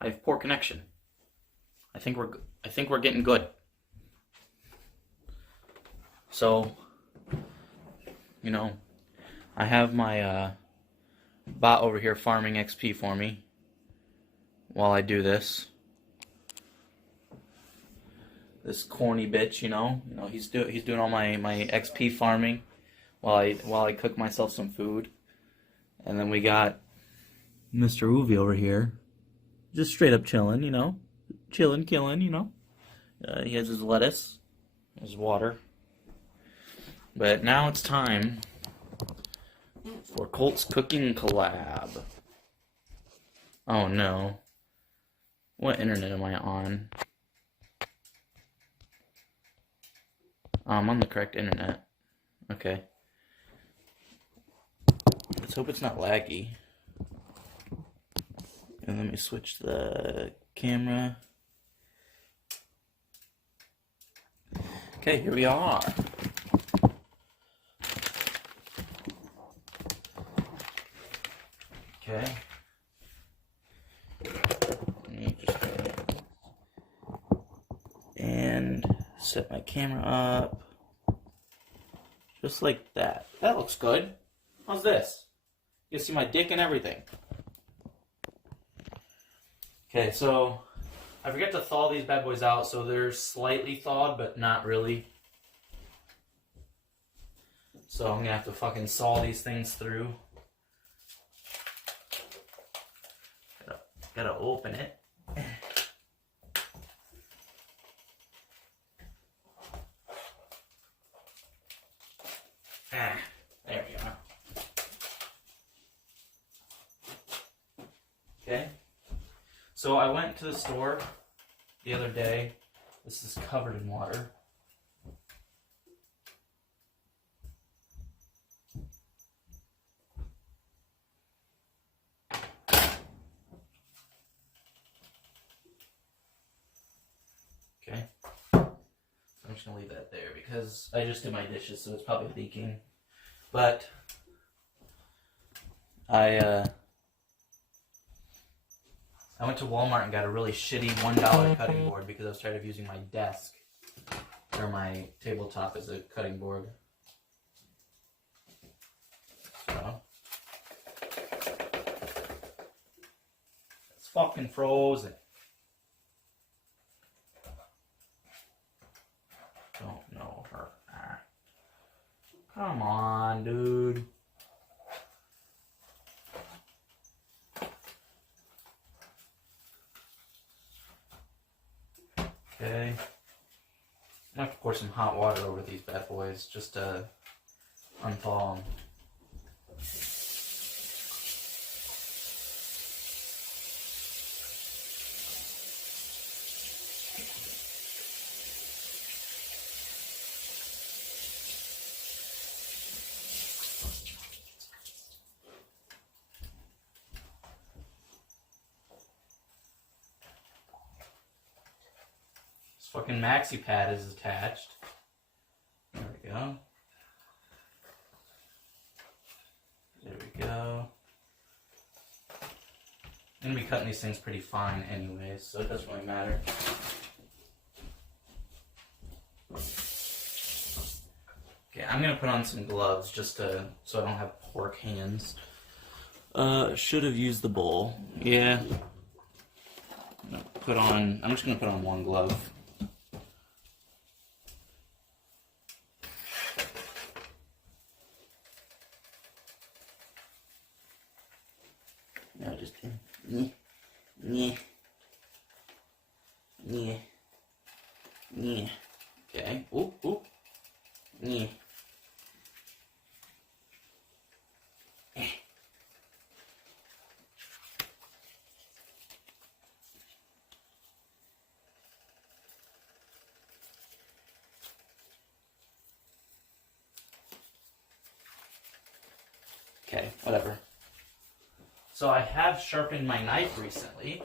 I have poor connection. I think we're getting good. So, you know, I have my bot over here farming XP for me while I do this. This corny bitch, he's doing all my XP farming while I cook myself some food. And then we got Mr. Uvi over here, just straight up chilling, killing, he has his lettuce, his water. But now it's time for Colt's Cooking Collab. Oh no. What internet am I on? I'm on the correct internet. Okay. Let's hope it's not laggy. And let me switch the camera. Okay, here we are. Okay. And set my camera up. Just like that. That looks good. How's this? You see my dick and everything. Okay, so I forget to thaw these bad boys out, so they're slightly thawed, but not really. So I'm gonna have to fucking saw these things through. Gotta open it. There we go. Okay. So I went to the store the other day. This is covered in water. Okay. I'm just gonna leave that there because I just did my dishes, so it's probably leaking. But I went to Walmart and got a really shitty $1 cutting board because I was tired of using my desk or my tabletop as a cutting board. So it's fucking frozen. Don't know her. Come on, dude. Okay. I'm gonna have to pour some hot water over these bad boys just to unthaw them. Fucking maxi pad is attached. There we go. There we go. I'm gonna be cutting these things pretty fine anyways, so it doesn't really matter. Okay, I'm gonna put on some gloves just so I don't have pork hands. Should have used the bowl. Yeah. I'm just gonna put on one glove. No, just Okay. Ooh. Okay, whatever. So I have sharpened my knife recently,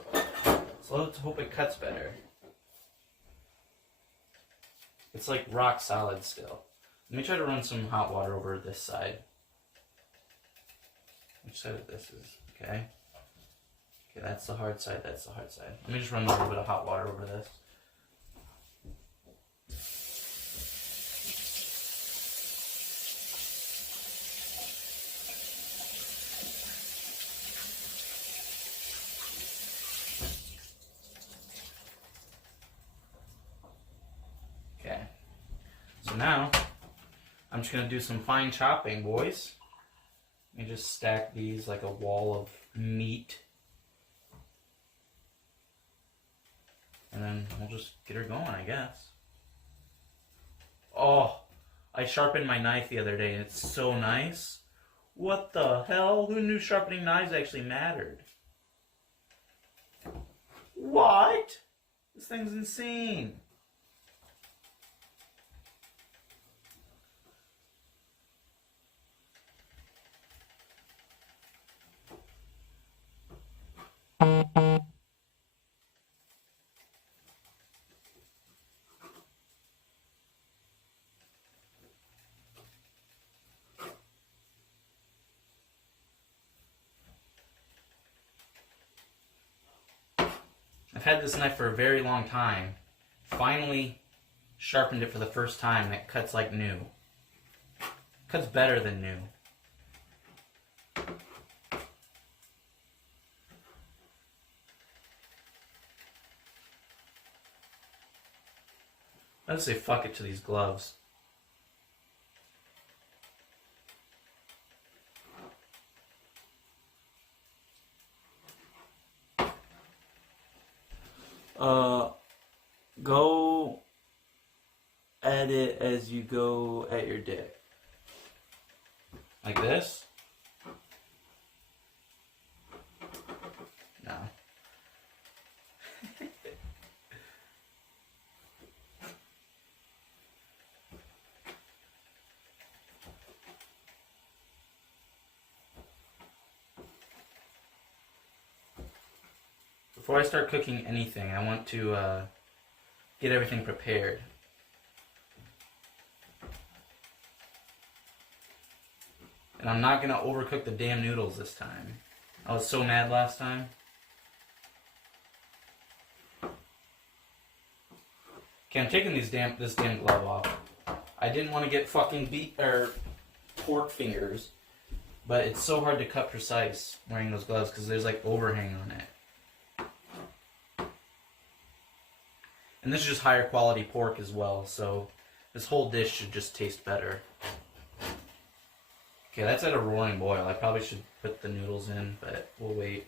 so let's hope it cuts better. It's like rock solid still. Let me try to run some hot water over this side. Which side of this is? Okay. Okay, that's the hard side, that's the hard side. Let me just run a little bit of hot water over this. Okay, so now I'm just gonna do some fine chopping, boys. Let me just stack these like a wall of meat. And then we'll just get her going, I guess. Oh, I sharpened my knife the other day and it's so nice. What the hell? Who knew sharpening knives actually mattered? What? This thing's insane. I've had this knife for a very long time. Finally sharpened it for the first time and it cuts like new. Cuts better than new. I'd say fuck it to these gloves. Go at it as you go at your dick. Like this? No. Before I start cooking anything, I want to get everything prepared. And I'm not going to overcook the damn noodles this time. I was so mad last time. Okay, I'm taking this damn glove off. I didn't want to get fucking pork fingers, but it's so hard to cut precise wearing those gloves because there's like overhang on it. And this is just higher quality pork as well, so this whole dish should just taste better. Okay, that's at a roaring boil. I probably should put the noodles in, but we'll wait.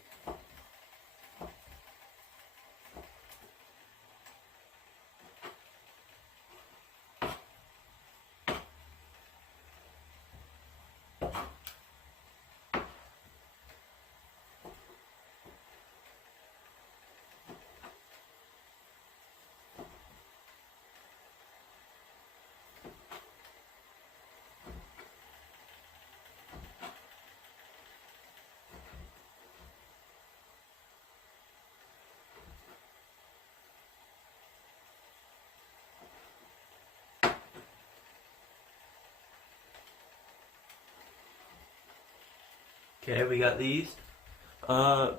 Okay, we got these.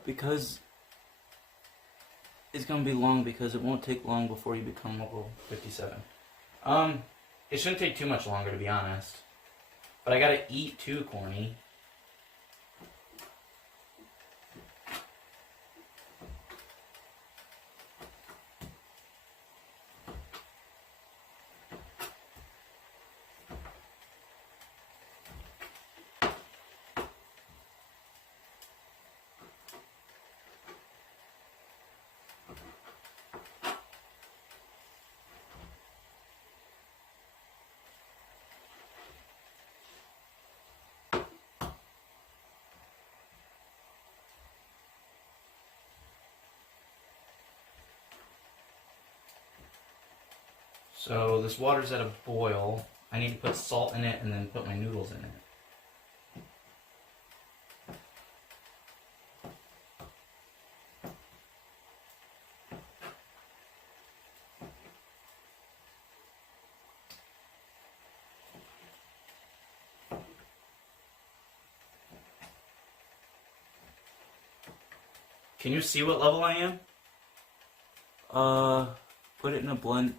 Because it's gonna be long because it won't take long before you become level 57. It shouldn't take too much longer to be honest. But I gotta eat too, Corny. So this water's at a boil. I need to put salt in it and then put my noodles in it. Can you see what level I am? Put it in a blend.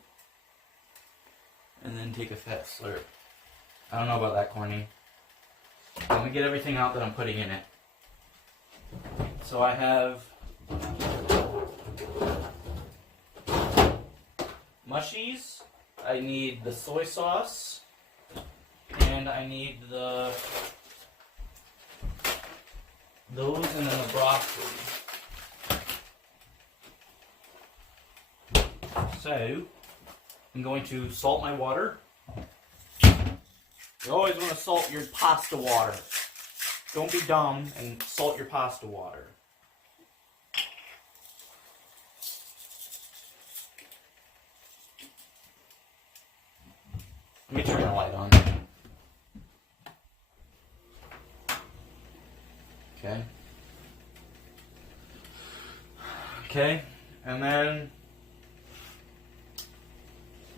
And then take a fat slurp. I don't know about that, Corny. Let me get everything out that I'm putting in it. So I have mushies. I need the soy sauce. And I need those and then the broccoli. So, I'm going to salt my water. You always want to salt your pasta water. Don't be dumb and salt your pasta water. Let me turn the light on. Okay. Okay, and then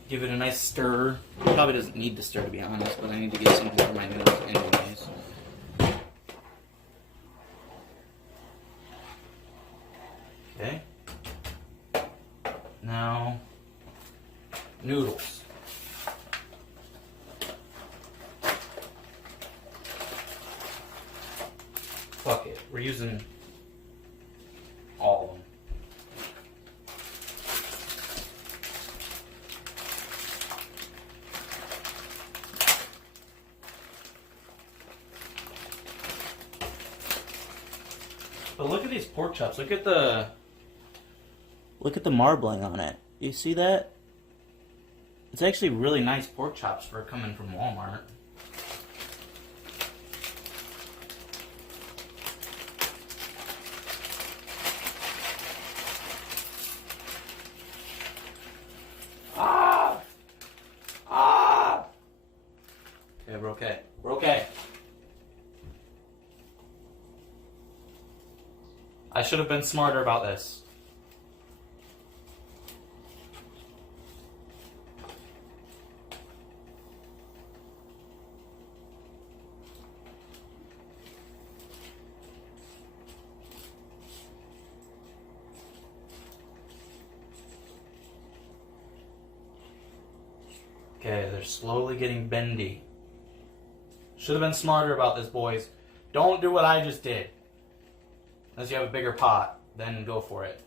give it a nice stir. Probably doesn't need to stir, to be honest, but I need to get something for my noodles anyways. Okay. Now, noodles. Fuck it, we're using all of them. But look at these pork chops. Look at the marbling on it. You see that? It's actually really nice pork chops for coming from Walmart. Okay, we're okay. We're okay. I should have been smarter about this. Okay, they're slowly getting bendy. Should have been smarter about this, boys. Don't do what I just did. Unless you have a bigger pot, then go for it.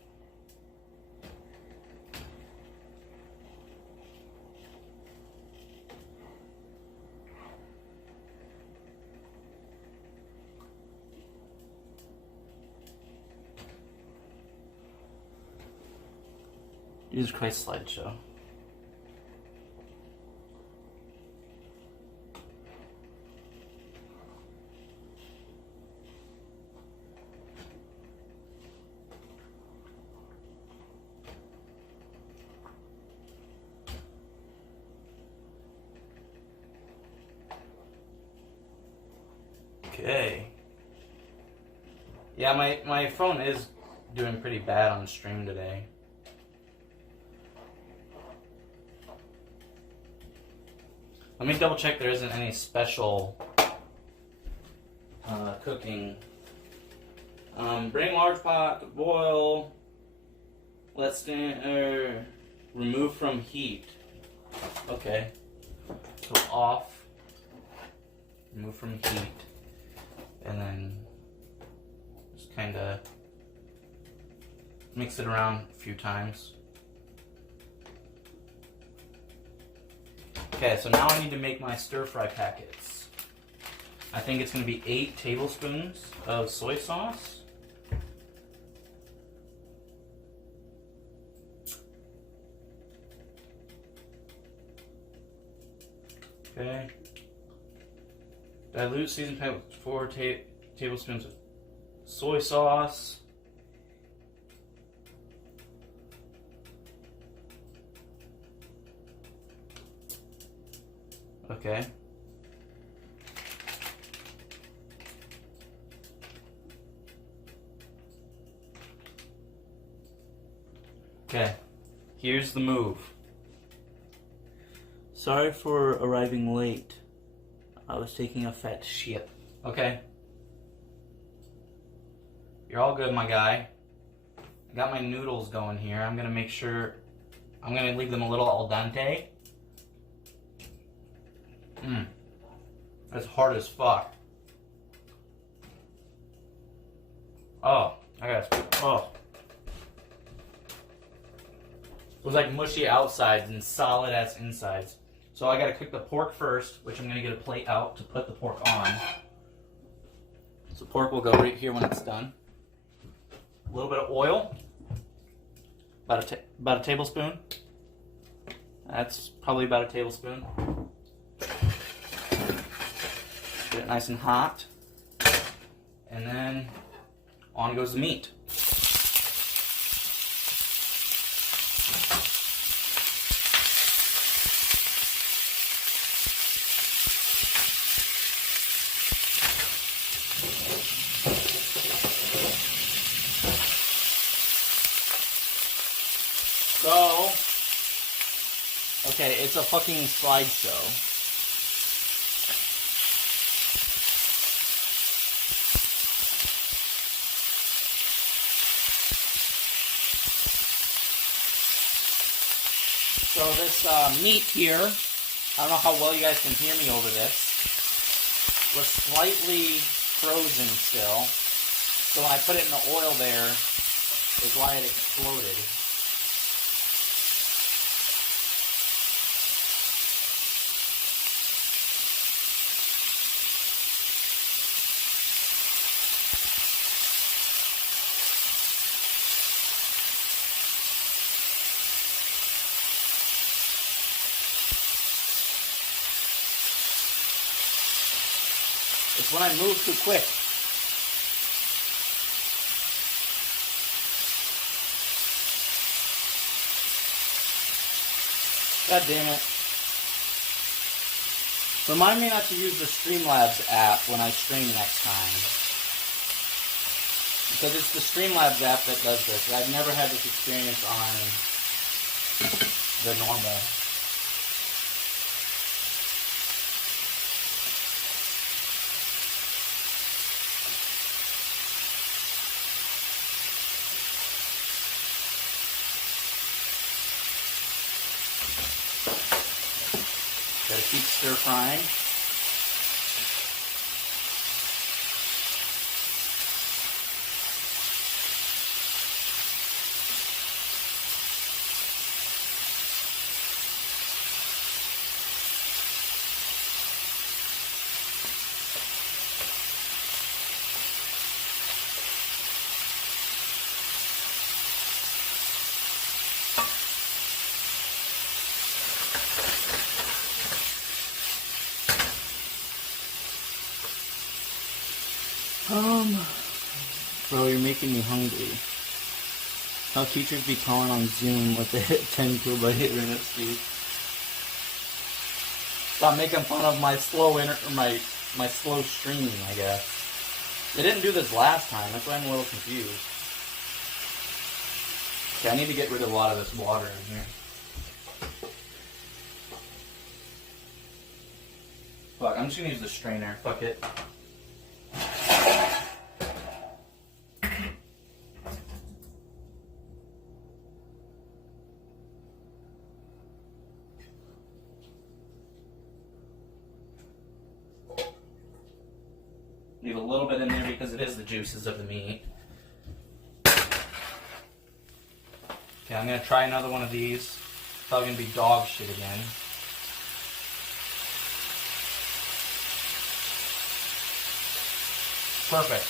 Jesus Christ slideshow. Okay. Yeah, my phone is doing pretty bad on stream today. Let me double check there isn't any special cooking. Bring large pot to boil. Let stand. Remove from heat. Okay. So off. Remove from heat. And then just kind of mix it around a few times. Okay, so now I need to make my stir-fry packets. I think it's going to be 8 tablespoons of soy sauce. Okay. Dilute seasoned packets, 4 tablespoons of soy sauce. Okay. Okay. Here's the move. Sorry for arriving late. I was taking a fat shit. Okay? You're all good, my guy. I got my noodles going here. I'm gonna make sure, I'm gonna leave them a little al dente. That's hard as fuck. Oh, I got, oh. It was like mushy outsides and solid ass insides. So I gotta cook the pork first, which I'm gonna get a plate out to put the pork on. So pork will go right here when it's done. A little bit of oil, about a tablespoon. That's probably about a tablespoon. Get it nice and hot, and then on goes the meat. So, okay, it's a fucking slideshow. So this meat here, I don't know how well you guys can hear me over this, was slightly frozen still. So when I put it in the oil there, is why it exploded. It's when I move too quick. God damn it. Remind me not to use the Streamlabs app when I stream next time. Because it's the Streamlabs app that does this. I've never had this experience on the normal. Gotta keep stir frying. Bro, you're making me hungry. How teachers be calling on Zoom with the 10 kilobyte internet speed. Stop making fun of my slow my slow streaming, I guess. They didn't do this last time, that's why I'm a little confused. Okay, I need to get rid of a lot of this water in here. Fuck, I'm just gonna use the strainer, fuck it. Leave a little bit in there because it is the juices of the meat. Okay, I'm gonna try another one of these. It's probably gonna be dog shit again. Perfect.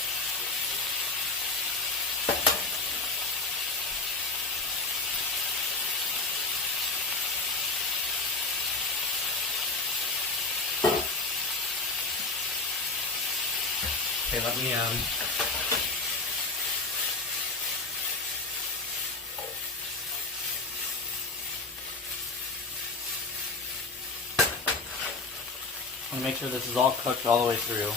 Okay, let me I'm gonna make sure this is all cooked all the way through.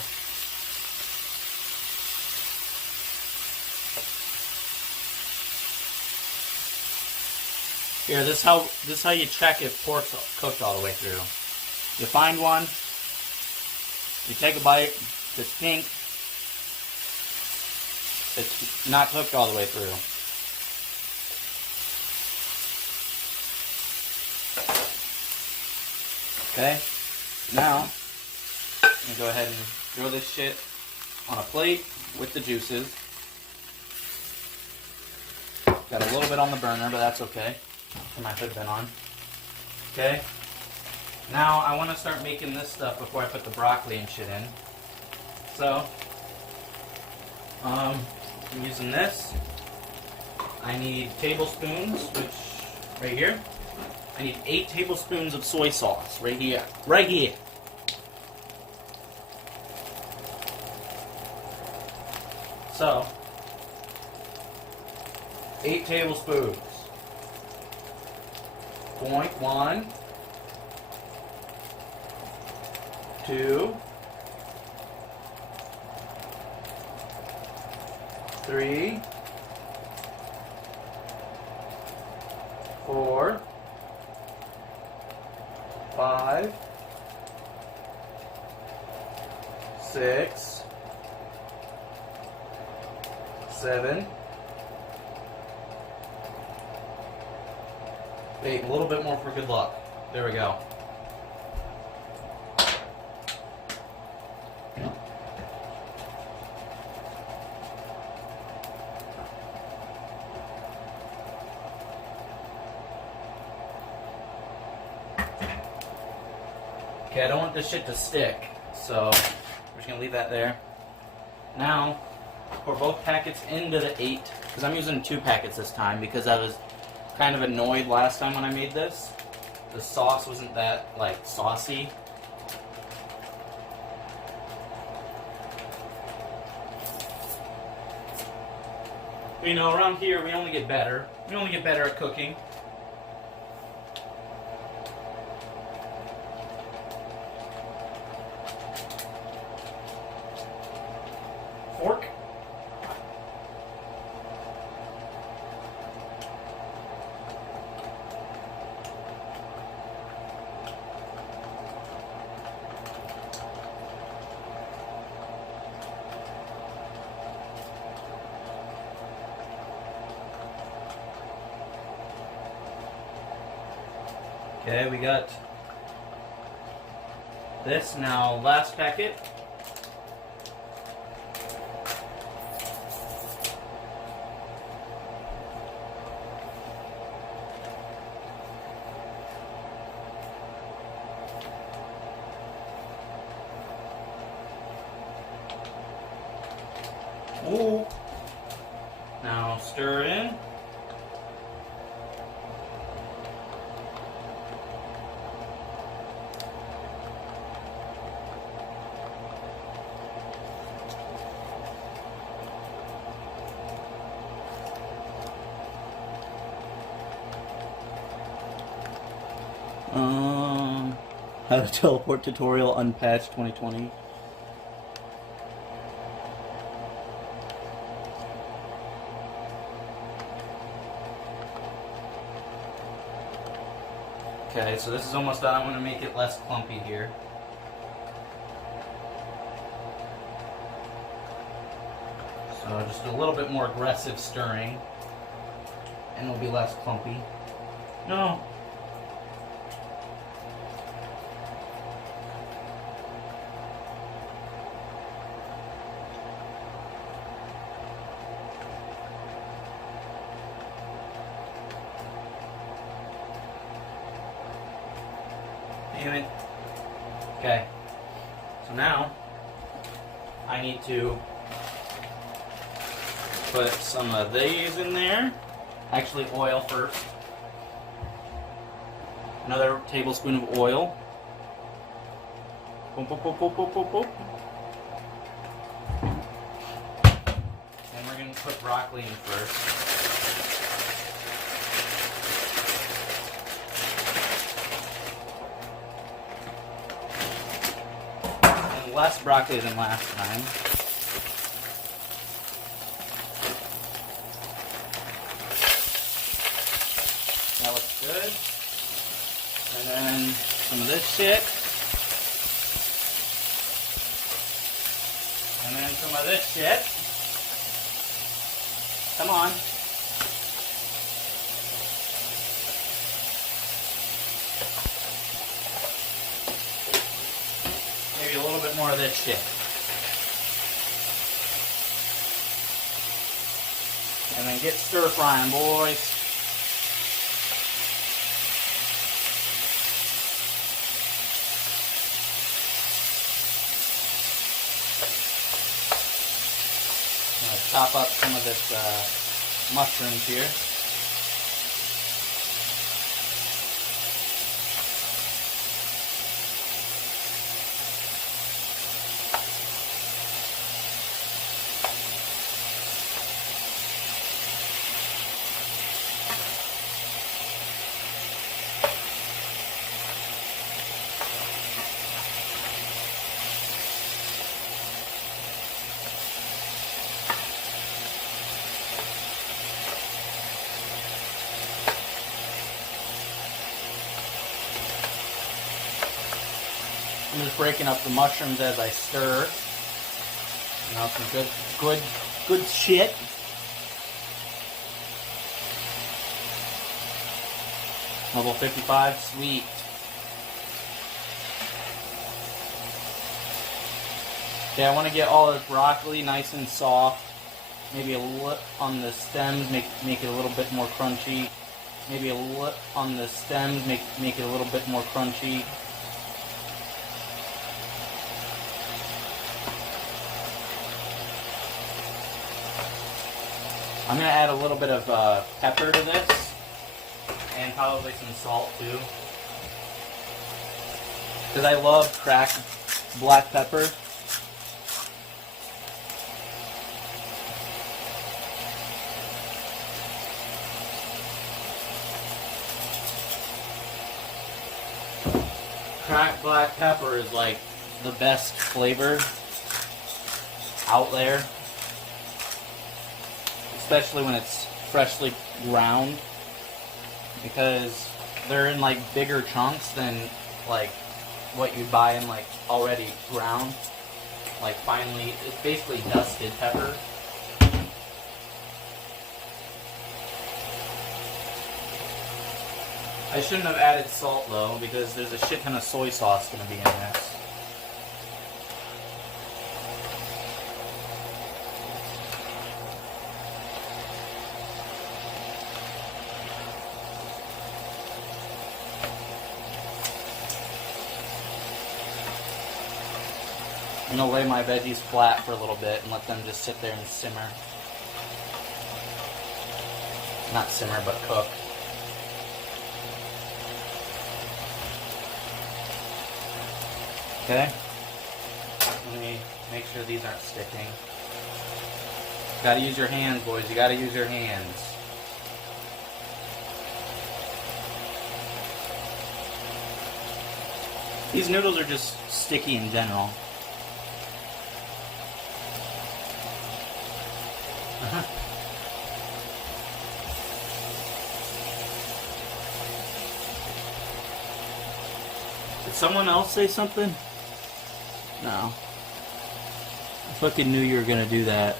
Here, this is how you check if pork's cooked all the way through. You find one, you take a bite, if it's pink, it's not cooked all the way through. Okay, now I'm gonna go ahead and throw this shit on a plate with the juices. Got a little bit on the burner, but that's okay. Turn my hood vent on. Okay. Now I want to start making this stuff before I put the broccoli and shit in. So, I'm using this. I need tablespoons, which right here. I need 8 tablespoons of soy sauce right here. Right here. So, 8 tablespoons. 1, 2, 3, 4, 5, 6, 7, 8. A little bit more for good luck. There we go. Okay, I don't want this shit to stick, so we're just gonna leave that there. Now, pour both packets into the 8, because I'm using 2 packets this time because I was kind of annoyed last time when I made this. The sauce wasn't that, like, saucy. You know, around here we only get better. We only get better at cooking. Fork. Okay, we got this now. Last packet. Ooh. Now stir in. How to teleport tutorial unpatched 2020. Okay, so this is almost done. I'm going to make it less clumpy here. So just a little bit more aggressive stirring, and it'll be less clumpy. No. Damn it. Okay. So now I need to put some of these in there. Actually, oil first. Another tablespoon of oil. Boom, boom, boom, boom, boom, boom, boom. And we're going to put broccoli in first. Less broccoli than last time. That looks good. And then some of this shit. And then some of this shit. Come on. more of this shit. And then get stir frying, boys. I'm gonna chop up some of this mushrooms here. I'm just breaking up the mushrooms as I stir. Now some good shit. Level 55, sweet. Okay, I want to get all this broccoli nice and soft. Maybe a little on the stems, make it a little bit more crunchy. Maybe a little on the stems, make it a little bit more crunchy. I'm going to add a little bit of pepper to this, and probably some salt too, because I love cracked black pepper. Cracked black pepper is like the best flavor out there. Especially when it's freshly ground, because they're in like bigger chunks than like what you buy in like already ground, like finely, it's basically dusted pepper. I shouldn't have added salt though, because there's a shit ton of soy sauce going to be in this. I'm going to lay my veggies flat for a little bit and let them just sit there and simmer. Not simmer, but cook. Okay. Let me make sure these aren't sticking. Gotta use your hands, boys. You gotta use your hands. These noodles are just sticky in general. Did someone else say something? No. I fucking knew you were gonna do that.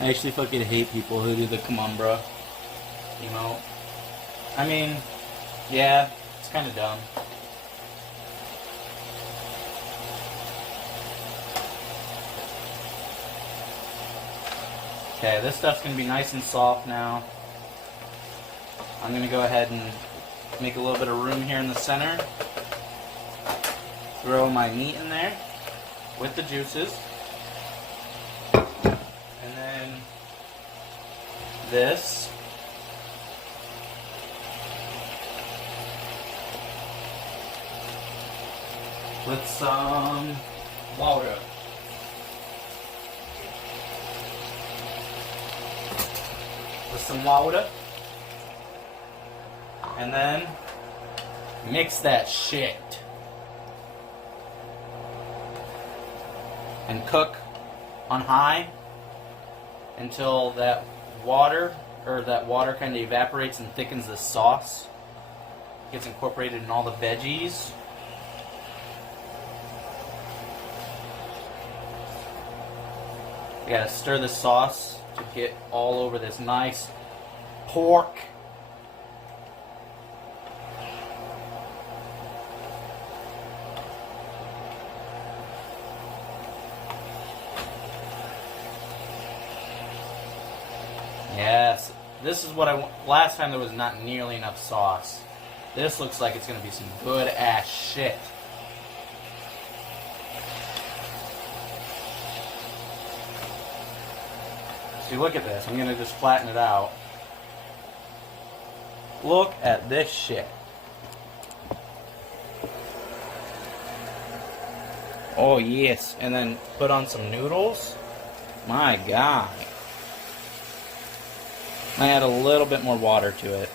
I actually fucking hate people who do the come on bruh emote. I mean, yeah, it's kinda dumb. Okay, this stuff's gonna be nice and soft now. I'm gonna go ahead and make a little bit of room here in the center. Throw my meat in there with the juices. And then this. With some water. With some water. And then mix that shit. And cook on high until that water kind of evaporates and thickens the sauce. Gets incorporated in all the veggies. You gotta stir the sauce to get all over this nice pork. This is what I want. Last time there was not nearly enough sauce. This looks like it's going to be some good ass shit. See, look at this. I'm going to just flatten it out. Look at this shit. Oh, yes. And then put on some noodles. My God. I add a little bit more water to it.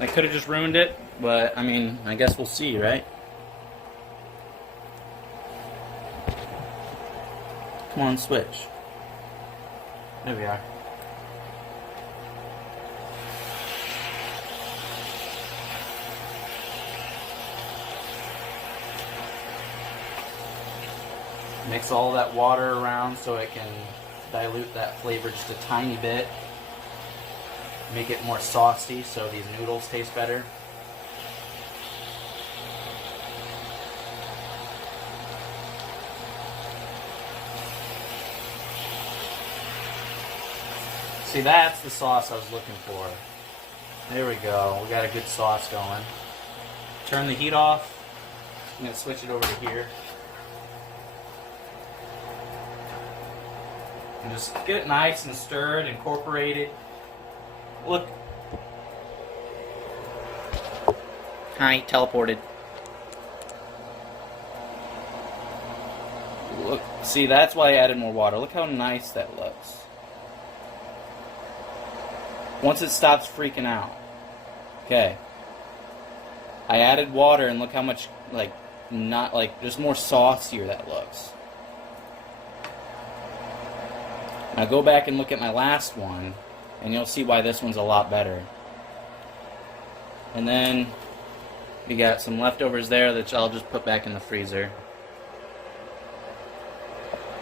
I could have just ruined it, but I mean, I guess we'll see, right? Come on, switch. There we are. Mix all that water around so it can dilute that flavor just a tiny bit. Make it more saucy so these noodles taste better. See, that's the sauce I was looking for. There we go. We got a good sauce going. Turn the heat off. I'm going to switch it over to here. And just get it nice and stirred, incorporate it. Look. Hi, teleported. Look, see, that's why I added more water. Look how nice that looks. Once it stops freaking out. Okay. I added water and look how much, just more saucier that looks. Now go back and look at my last one, and you'll see why this one's a lot better. And then we got some leftovers there that I'll just put back in the freezer.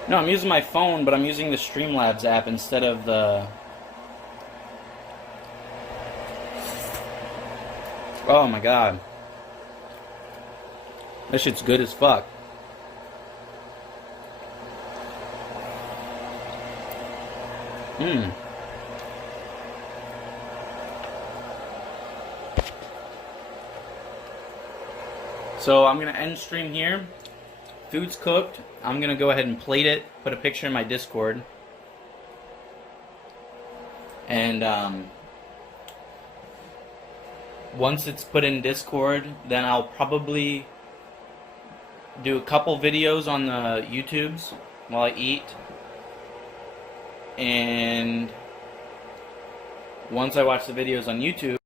No, I'm using my phone, but I'm using the Streamlabs app instead of the... Oh my God. That shit's good as fuck. So I'm going to end stream here. Food's cooked. I'm going to go ahead and plate it, put a picture in my Discord. And once it's put in Discord, then I'll probably do a couple videos on the YouTubes while I eat. And once I watch the videos on YouTube,